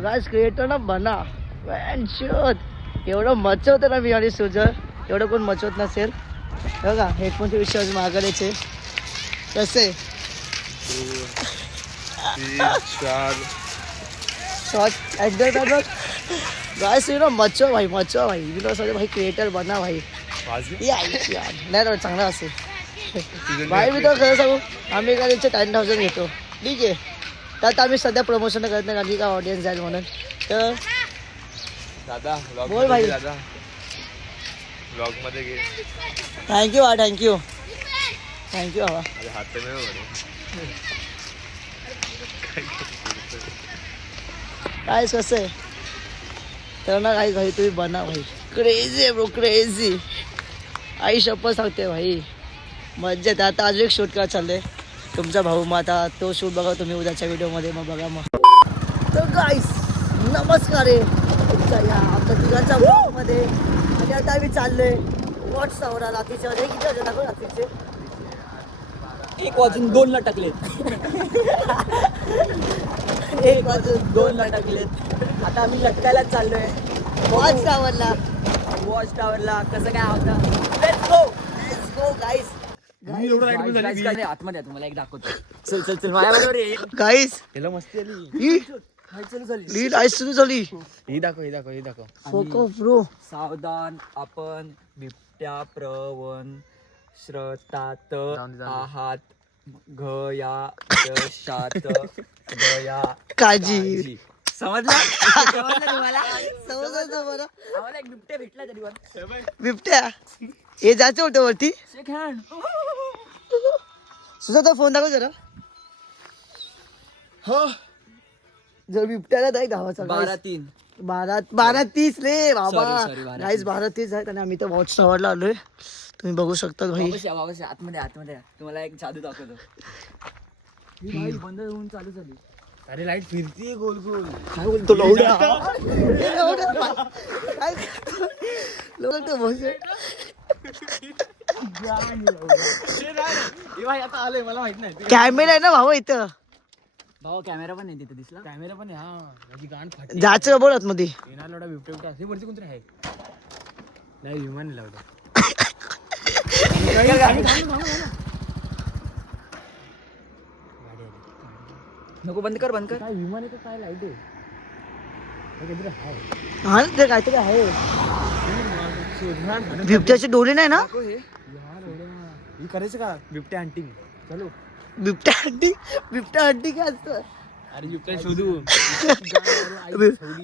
Guys creator ना बना शोध एवढं मचवतं ना मी आणि सुजर एवढं कोण मचवत नसेल बघा. हेडफोनचे विषय अजून मागायचे कसे शॉर्ट ऍडर बघ गाइस यू नो मचो भाई यू नो सॉरी भाई क्रिएटर बना भाई यार नाही चांगला असेल भाई. मी तर खरं सांगू आम्ही का त्यांचे 10,000 घेतो ठीक आहे. त्यात आम्ही सध्या प्रमोशन करत नाही कारण का ऑडियन्स जाईल म्हणून. तर दादा बोल भाई. दादा ब्लॉग मध्ये घे. थँक्यू थँक्यू बाबा. हात काय कसं आहे तर ना काही भाई तुम्ही बना भाई. क्रेझी आहे ब्रो क्रेझी. आई शपथ सांगते भाई मज्जा येते. आता अजून एक शूट करा चाललंय तुमचा भाऊ. मग आता तो शूट बघा तुम्ही उद्याच्या व्हिडिओमध्ये मग बघा. मग तर गाईस नमस्कार आहे तुमच्या या आपल्या तिघांच्या ब्लॉगमध्ये. आणि आता आम्ही चाललोय वॉट्सअपला रात्रीच्या किती वाजता टाकू रात्रीचे 1:02 टाकलेत. 1:02 टाकलेत. आता आम्ही लटकायला चाललोय वॉच टावरला. वॉच टॉवरला. कसं काय होतं लेट्स गो गाईस. आतमध्ये तुम्हाला एक दाखवतो. चल चल माझ्या बरोबर ये. गाईस त्याला मस्ती आली. लीड आईस सुरू झाली. ही दाखव. फोको ब्रो. सावधान आपण बिबट्या प्रवण श्रतात आहात घया दशात गया काजी. समजलं तुम्हाला. समजलं मला. आम्हाला एक बिबट्या भेटला तरी पण. बिबट्या हे जायचं होतं वरती. शेक हँड. सुद्धा फोन दाखव जरा. हो जर बिबट्याला नाही धावाचा 12:03. 12:30 रे बाबा. Sorry, 12:30. गाईस 12:30 आहेत आणि आम्ही तर वॉच टॉवरला आलोय. तुम्ही बघू शकता भाई. वापस या आतमध्ये या. तुम्हाला एक जादू दाखवतो. ही बाई बंद होऊन चालू झाली. अरे लाईट फिरतीये गोल गोल. काय बोलतो लवड्या. काय लोक बसे. आता आलंय मला माहित नाही. कॅमेरा आहे ना भाऊ इथं. भाऊ कॅमेरा पण नाही तिथे दिसला. कॅमेरा पण आहे. हा माझी गाण फाटली. जायचं बोलत मध्ये. येणार लवडा बिबट्या हे वरती कोणतरी आहे. नाही विमान लावलं. नको बंद कर. काय विमान आहे का काय लाईट आहे. हा ते काहीतरी आहे. बिबट्याचे डोळे नाही ना. ही करायचं का बिबट्या हंटिंग. चलो बिबट्या हड्डी काय असतं. अरे बिबट्या शोधू.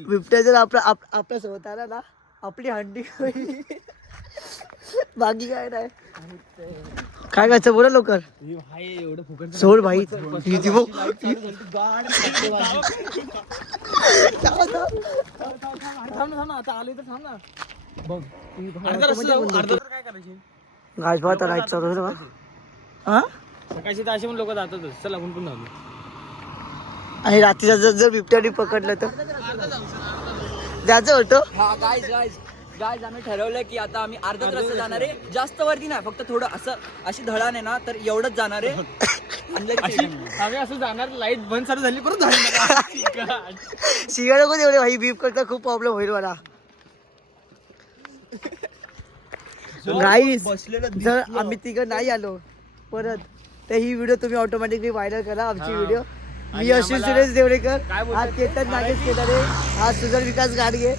बिबट्या जर आपल्या सोबत आला ना आपली हंडी होईल. बाकी काय नाही. काय करायचं बोला लवकर. एवढं फुकट सोड भाई. आता आले तर थांब ना. काय करायचे गाईस बघा लाईट चालू आहे बघा. हा सकाळची तर असे पण लोक जातातच. चल आपण पण जाऊ. आणि रात्रीचा जर बिबट्याने पकडलं तर जायचं होतं. हा गाईज आम्ही ठरवलं की आता आम्ही अर्धाच रस्ता जाणार आहे. जास्त वरती नाही फक्त थोडं असं अशी धडा नाही ना तर एवढंच जाणार आहे. आम्ही असं जाणार. लाईट बंद चालू झाली परत शिवाय नको एवढे भाई. बीप करता खूप प्रॉब्लेम होईल मला. गाईस जर आम्ही तिघं नाही आलो परत तर ही व्हिडिओ तुम्ही ऑटोमॅटिकली व्हायरल करा. आमची व्हिडिओ. मी अश्विन सुरेश देवडेकर. आज केतन नागेश केदारे. आज सुजल विकास गाडगे.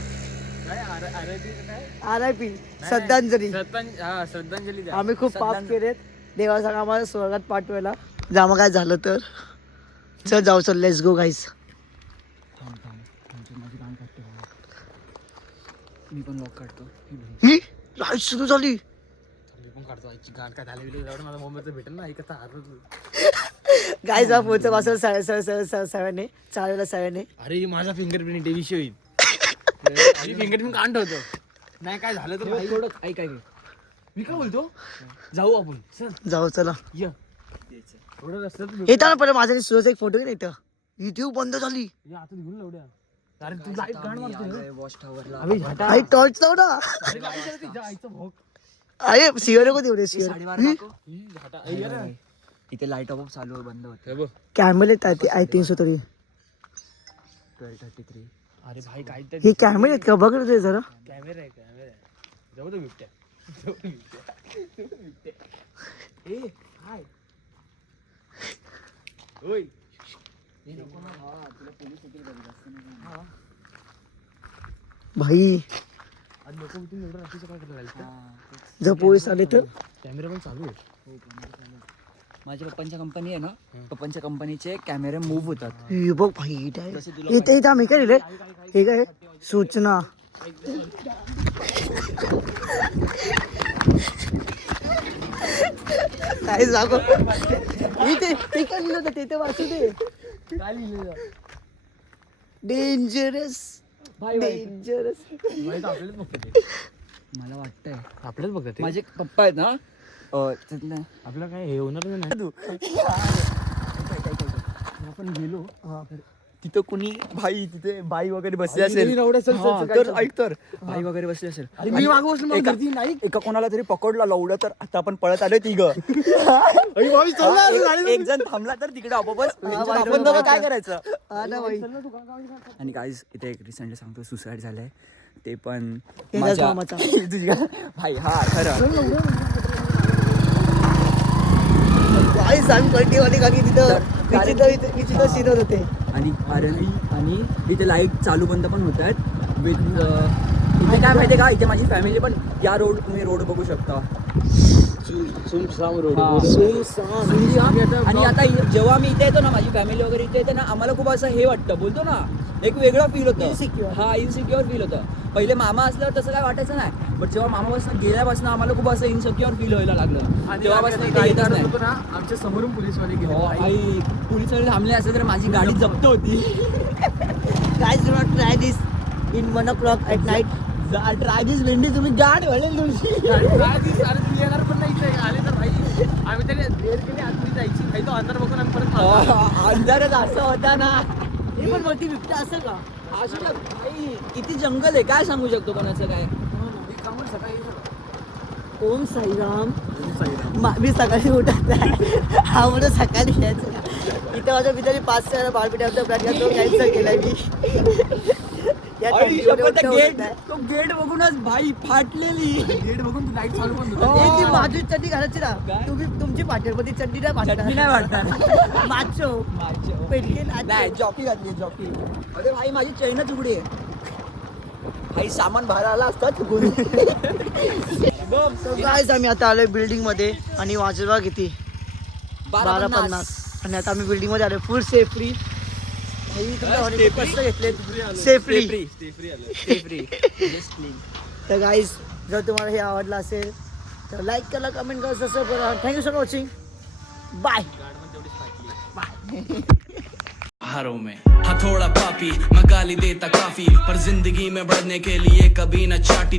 RIP श्रद्धांजली. आम्ही खूप पाप केलेत. देवा सांगा आम्हाला स्वर्गात पाठवायला. जामा काय झालं तर चल लेट्स गो गाईस. मी पण वॉक काढतो. ही लाईट सुरू झाली. गाण काय झालं मला मुंबईचं भेटेल ना. गाईस हा पुढचं वाजता 7:30 चालेल 7. अरे माझा फिंगरप्रिंट विषय होईल. फिंगरप्रिंट काढ ठेवतो. नाही काय झालं तर थोडं ऐक. मी काय बोलतो जाऊ आपण. चल जाऊ चला. थोडं रस्त्यात येताना पहिले माझ्या सुरज एक फोटो नाही इथं. युट्यूब बंद झाली. आता घेऊन लवड्या. अरे तू लाईट गाण मारतो. वॉच टॉवरला. आई टॉर्च लाव ना. अरे शिवाय नको तेवढे इथे लाईट ऑफ चालू बंद होते. कॅमेरे आय थिंक सो तरी. अरे भाई काय तर हे कॅमेरे आहेत का बघ रे ते जरा. कॅमेरा आहे जवळ तो बिबट्या ए हाय ओय भाई आज लोक उठून एवढं रात्रीचं काय करायला जर पोलीस आले तर कॅमेरा पण चालू आहे माझ्या पप्पांच्या कंपनी आहे ना, पप्पांच्या कंपनीचे कॅमेरे मूव्ह होतात. हे बघ भाई इथे इथे आम्ही काय लिहिले हे काय सूचना. काय जागो इथे ते काय लिहिलं होतं ते वाचू दे. काय लिहिलेलं डेंजरस डेंजरस. आपल्यालाच बघतात ते मला वाटतंय आपल्याच बघतात ते माझे पप्पा आहेत ना, त्यातलं आपलं काय हे होणार नाही आपण गेलो तिथं कुणी भाई तिथे बाई वगैरे बसली असेल, असेल हा, तर ऐक तर बाई वगैरे बसली असेल. मी मागं बसलो, मला गर्दी नाही, एका कोणाला तरी पकडला लवडं, तर आता आपण पळत आलोय तिघ. एक जण थांबला तर तिकडे आपोआपच आपण दोघं काय करायचं. आणि गाईज इथे एक रिसेंटली सांगतो सुसाईड झालंय, ते पण माझ्या तुझ्या भाई. हा खरं आम्ही कंटिवाली गाडी तिथं विचित्र शिरत होते. आणि इथे लाईट चालू बंद पण होत आहेत विथ इथे काय माहितीये का, इथे माझी फॅमिली पण या रोड तुम्ही रोड बघू शकता. आणि आता जेव्हा मी इथे येतो ना, माझी फॅमिली वगैरे इथे येते ना, आम्हाला खूप असं हे वाटतं, बोलतो ना एक वेगळं फील होतं. हा इनसिक्युअर फील होतं. पहिले मामा असल्यावर तसं काय वाटायचं नाही, बट जेव्हा मामापासून गेल्यापासून आम्हाला खूप असं इनसिक्युअर फील व्हायला लागलं. तेव्हापासून इथे येणार नाही. आमच्या समोरून पोलीसवाले गेले. पोलिसांनी थांबले असते तर माझी गाडी जप्त होती. Guys, do not try this in 1 o'clock at night. Try दिस भेंडी, तुम्ही गाड घालेल तुमची. येणार पण नाही इथे. आले तर भाई आम्ही तरी देर केली आतमध्ये जायची भाई, तो अंधार बघून आम्ही परत आलो. अंधारच असं होता ना. हे पण मोठी बिबट्या असं का? असं ना भाई, किती जंगल आहे, काय सांगू शकतो कोणाचं काय. ओम साईराम. मी सकाळी उठत नाही, हा म्हणून सकाळी यायचं. इथे माझ्या मित्राने 5 बाळपिट्याचा प्लॅन करतो, कॅन्सल केलाय मी. या तो गेट बघूनच भाई फाटलेली. गेट बघून लाईट चालू पण ती माझी चड्डी घालायची ना, तुम्ही तुमची पाठेल पण ती चड्डी नाही चटणी नाही वाटणार. माचो पेटके नाही, जॉकी घातली जॉकी. अरे भाई माझी चैनच उघडी आहे भाई, सामान बाहेर आला असता चुकून. गाईज आम्ही आता आलोय बिल्डिंग मध्ये आणि वाजवा किती 12:50 आणि आता आम्ही बिल्डिंग मध्ये आलोय फुल सेफ्ली. घेतले सेफ्ली. तर गाईज जर तुम्हाला हे आवडलं असेल तर लाईक करा, कमेंट करा, सबस्क्राईब करा. Thank you for watching. बाय. हारों में हथौड़ा पापी मैं गाली देता काफी, पर जिंदगी में बढ़ने के लिए कभी न चाटी.